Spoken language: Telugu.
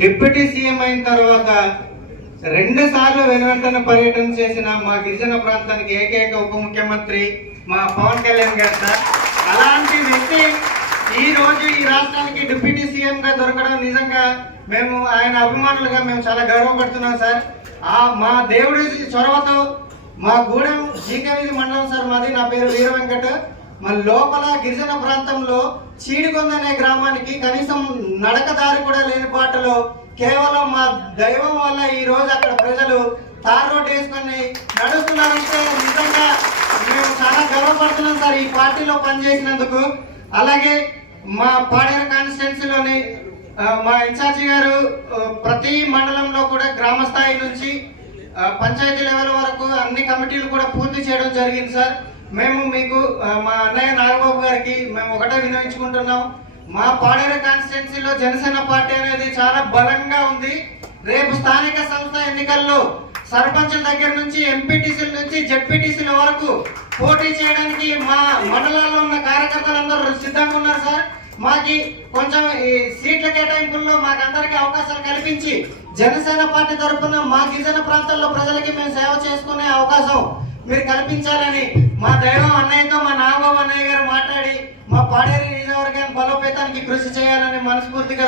డిప్యూటీ సీఎం అయిన తర్వాత 2 సార్లు వెనువెంటనే పర్యటన చేసిన మా గిరిజన ప్రాంతానికి ఏకైక ఉప ముఖ్యమంత్రి మా పవన్ కళ్యాణ్ గారు సార్. అలాంటి వ్యక్తి ఈ రోజు ఈ రాష్ట్రానికి డిప్యూటీ సీఎం గా దొరకడం నిజంగా మేము ఆయన అభిమానులుగా మేము చాలా గర్వపడుతున్నాం సార్. మా దేవుడి చొరవతో మా గూడెం జీకేవిధి మండలం సార్ మాది. నా పేరు వీర వెంకట్. మన లోపల గిరిజన ప్రాంతంలో చీడికొంద అనే గ్రామానికి కనీసం నడకదారి కూడా లేని పాటలో కేవలం మా దైవం వల్ల ఈ రోజు అక్కడ ప్రజలు తార్ రోడ్ వేసుకొని నడుస్తున్నారంటే నిజంగా మేము చాలా గర్వపడుతున్నాం సార్ ఈ పార్టీలో పనిచేసినందుకు. అలాగే మా పాడేరు కాన్స్టిట్యున్సీలోని మా ఇన్ఛార్జి గారు ప్రతి మండలంలో కూడా గ్రామ స్థాయి నుంచి పంచాయతీ లెవెల్ వరకు అన్ని కమిటీలు కూడా పూర్తి చేయడం జరిగింది సార్. మేము మీకు మా అన్నయ్య నాగబాబు గారికి మేము ఒకటే వినియోగించుకుంటున్నాం. మా పాడేరు కాన్స్టిట్యున్సీలో జనసేన పార్టీ అనేది చాలా బలంగా ఉంది. రేపు స్థానిక సంస్థ ఎన్నికల్లో సర్పంచుల దగ్గర నుంచి ఎంపీటీసీల నుంచి జెడ్పీటీసీల వరకు పోటీ చేయడానికి మా మండలాల్లో ఉన్న కార్యకర్తలందరూ సిద్ధంగా ఉన్నారు సార్. మాకి కొంచెం ఈ సీట్ల కేటాయింపుల్లో మాకందరికీ అవకాశాలు కల్పించి జనసేన పార్టీ తరఫున మా గిరిజన ప్రాంతాల్లో ప్రజలకి మేము సేవ చేసుకునే అవకాశం మీరు కల్పించాలని మా దైవం అన్నయ్యతో మా నాగబాబు అన్నయ్య గారు మాట్లాడి మా పాడేరు నియోజకవర్గాన్ని బలోపేతానికి కృషి చేయాలని మనస్ఫూర్తిగా